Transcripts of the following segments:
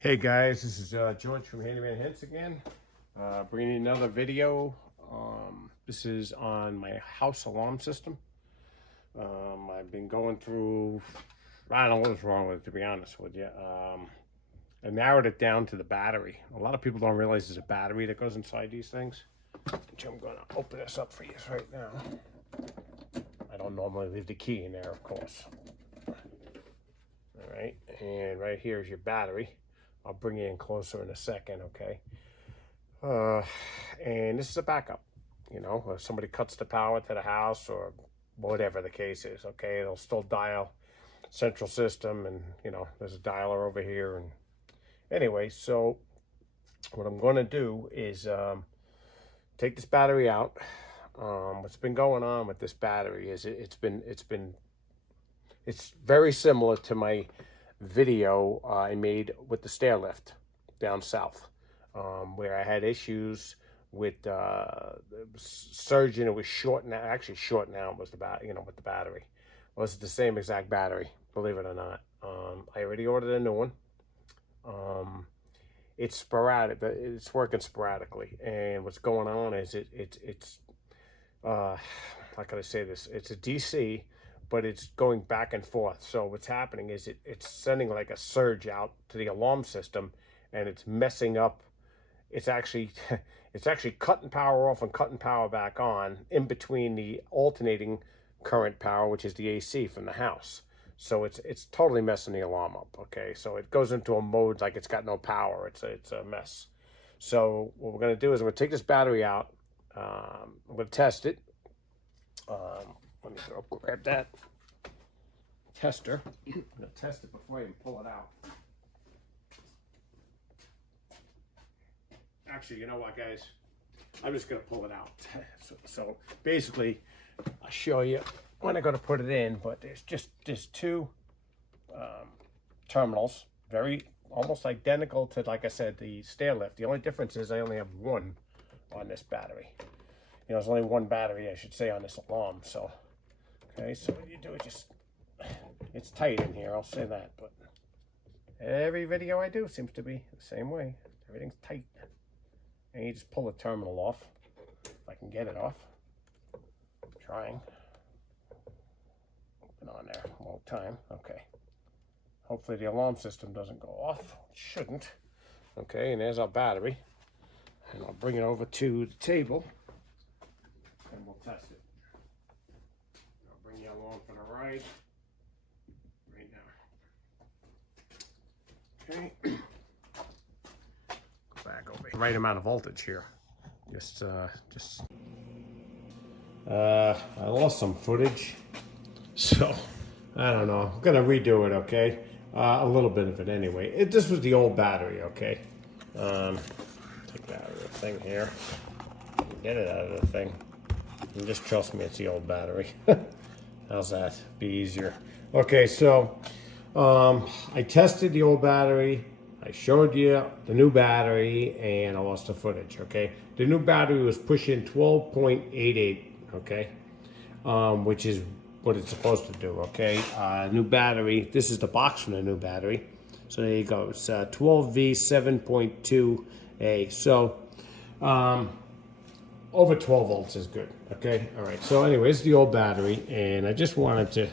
Hey guys, this is George from Handyman Hints again, bringing you another video. This is on my house alarm system. I've been going through, I don't know what's wrong with it, to be honest with you. I narrowed it down to the battery. A lot of people don't realize there's a battery that goes inside these things, which I'm going to open this up for you right now. I don't normally leave the key in there, of course. All right, and right here is your battery. I'll bring you in closer in a second, okay? And this is a backup. You know, if somebody cuts the power to the house or whatever the case is, okay, it'll still dial central system, and you know, there's a dialer over here. And anyway, so what I'm going to do is take this battery out. What's been going on with this battery is it's very similar to my video I made with the stair lift down south, where I had issues with surging. It was shorting out. Actually, shorting out was with the battery. Well, it's the same exact battery, believe it or not. I already ordered a new one. It's sporadic, but it's working sporadically. And what's going on is it's how can I say this? It's a DC, but it's going back and forth. So what's happening is it's sending like a surge out to the alarm system, and it's messing up. It's actually it's actually cutting power off and cutting power back on in between the alternating current power, which is the AC from the house. So it's totally messing the alarm up. Okay, so it goes into a mode like it's got no power. It's a mess. So what we're gonna do is we're gonna take this battery out. I'm gonna test it. Let me go grab that tester. I'm going to test it before I even pull it out. Actually, you know what, guys? I'm just going to pull it out. So basically, I'll show you when I'm going to put it in, but there's two terminals, very almost identical to, like I said, the stair lift. The only difference is I only have one on this battery. You know, there's only one battery, I should say, on this alarm. So, okay, so what you do is just, it's tight in here, I'll say that, but every video I do seems to be the same way. Everything's tight. And you just pull the terminal off, if I can get it off. I'm trying. Been on there a long time, okay. Hopefully the alarm system doesn't go off. It shouldn't. Okay, and there's our battery. And I'll bring it over to the table, and we'll test it. I'll bring you along for the ride right now. Okay. Go back over. Right amount of voltage here. I lost some footage, so I don't know. I'm gonna redo it. Okay, a little bit of it anyway. This was the old battery. Okay. Take that out of the thing here. Get it out of the thing. And just trust me, it's the old battery. How's that? Be easier. Okay, so I tested the old battery. I showed you the new battery, and I lost the footage. Okay, the new battery was pushing 12.88. Okay, which is what it's supposed to do. Okay, new battery. This is the box from the new battery. So there you go. It's 12V 7.2A. So over 12 volts is good. Okay. All right. So anyway, it's the old battery, and I just wanted to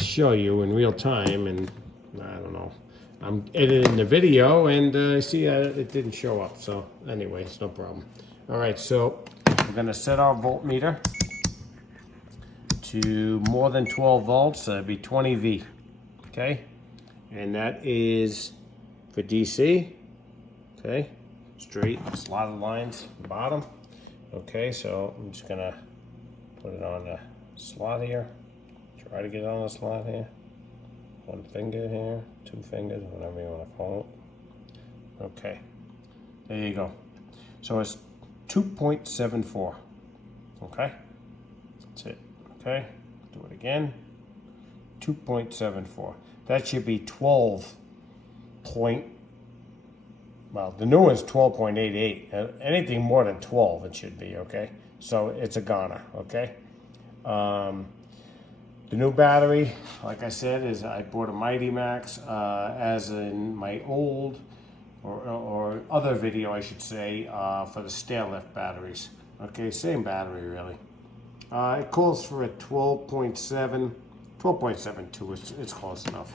show you in real time. And I don't know. I'm editing the video, and I see it didn't show up. So anyway, it's no problem. All right. So we're gonna set our voltmeter to more than 12 volts. That'd be 20V. Okay. And that is for DC, okay, straight slotted lines at the bottom. Okay, so I'm just gonna put it on the slot here. Try to get on the slot here. One finger here, two fingers, whatever you wanna call it. Okay, there you go. So it's 2.74, okay? That's it, okay? Do it again, 2.74. That should be 12 point, well, the new one's 12.88. Anything more than 12, it should be, okay? So it's a goner, okay? The new battery, like I said, is I bought a Mighty Max, as in my old or other video, I should say, for the Stairlift batteries. Okay, same battery really. It calls for a 12.7, 12.72. It's close enough.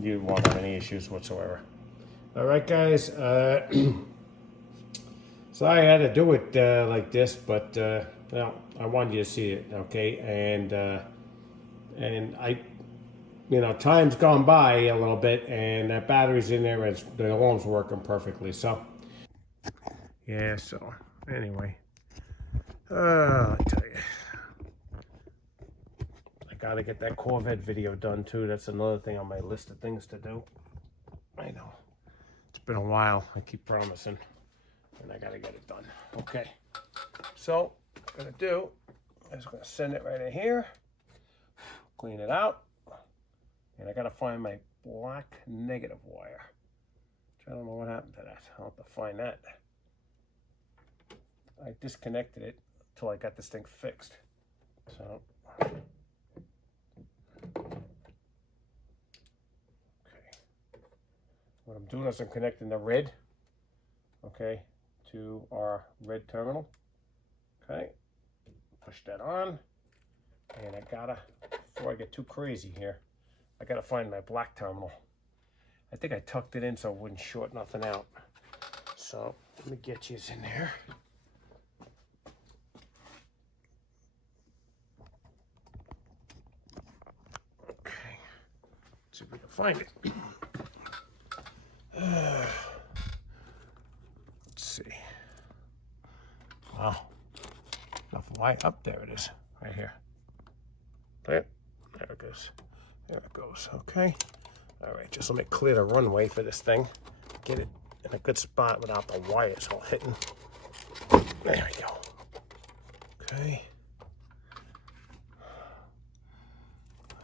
You won't have any issues whatsoever. All right, guys. Sorry I had to do it like this, but well, I wanted you to see it, okay? And I, you know, time's gone by a little bit, and that battery's in there, and the alarm's working perfectly. So, yeah. So anyway, I tell you, I gotta get that Corvette video done too. That's another thing on my list of things to do. I know it's been a while. I keep promising, and I gotta get it done. Okay. So what I'm gonna do is gonna send it right in here. Clean it out, and I gotta find my black negative wire. I don't know what happened to that. I'll have to find that. I disconnected it until I got this thing fixed. So, okay. What I'm doing is I'm connecting the red, okay, to our red terminal. Okay, push that on, and I gotta, before I get too crazy here, I gotta find my black terminal. I think I tucked it in so it wouldn't short nothing out. So let me get you in there. Okay, let's see if we can find it. Let's see. Wow, enough light. Up there it is, right here. There it goes. There it goes. Okay. All right. Just let me clear the runway for this thing. Get it in a good spot without the wires all hitting. There we go. Okay.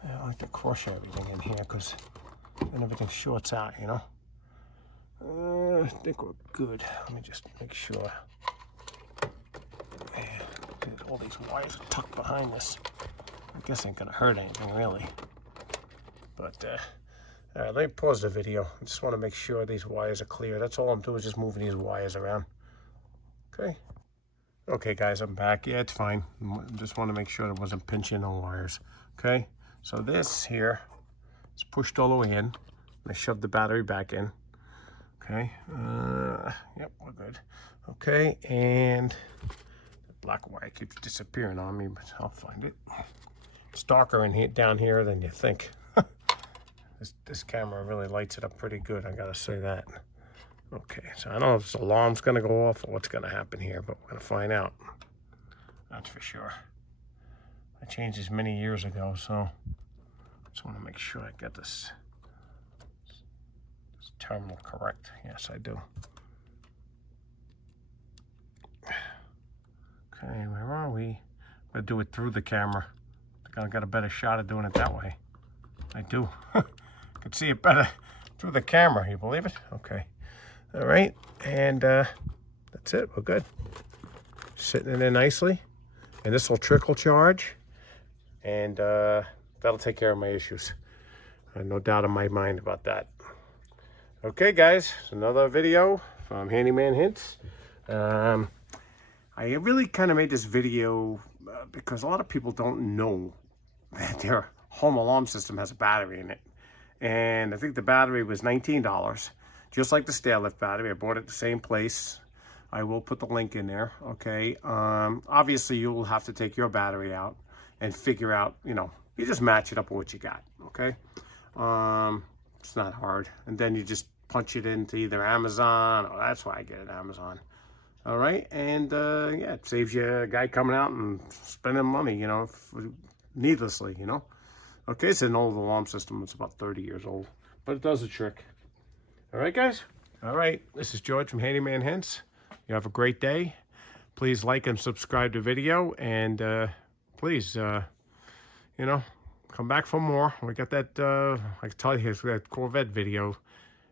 I like to crush everything in here because then everything shorts out, you know. I think we're good. Let me just make sure. Man, all these wires are tucked behind this. I guess ain't gonna hurt anything really. But all right, let me pause the video. I just want to make sure these wires are clear. That's all I'm doing is just moving these wires around. Okay. Okay, guys, I'm back. Yeah, it's fine. Just want to make sure it wasn't pinching the wires. Okay. So this here is pushed all the way in. I shoved the battery back in. Okay. Yep, we're good. Okay, and the black wire keeps disappearing on me, but I'll find it. It's darker in here, down here than you think. This camera really lights it up pretty good, I gotta say that. Okay, so I don't know if this alarm's gonna go off or what's gonna happen here, but we're gonna find out. That's for sure. I changed this many years ago, so just wanna make sure I get this terminal correct. Yes, I do. Okay, where are we? I'm gonna do it through the camera. I think I got a better shot of doing it that way. I do. Could see it better through the camera. You believe it? Okay. All right, and that's it. We're good. Sitting in there nicely, and this will trickle charge, and that'll take care of my issues. I have no doubt in my mind about that. Okay, guys, it's another video from Handyman Hints. I really kind of made this video because a lot of people don't know that their home alarm system has a battery in it. And I think the battery was $19, just like the Stairlift battery. I bought it at the same place. I will put the link in there, okay? Obviously, you'll have to take your battery out and figure out, you know, you just match it up with what you got, okay? It's not hard. And then you just punch it into either Amazon, or that's why I get it Amazon. All right, and yeah, it saves you a guy coming out and spending money, you know, needlessly, you know. Okay, it's an old alarm system. It's about 30 years old, but it does the trick. All right, guys. All right, this is George from Handyman Hints. You have a great day. Please like and subscribe to the video, and please, you know, come back for more. We got that, I can tell you, that Corvette video,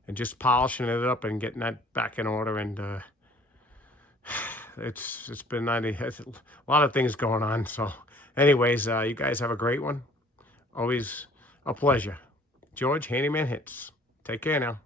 and just polishing it up and getting that back in order, and it's been a lot of things going on. So anyways, you guys have a great one. Always a pleasure. George, Handyman Hits. Take care now.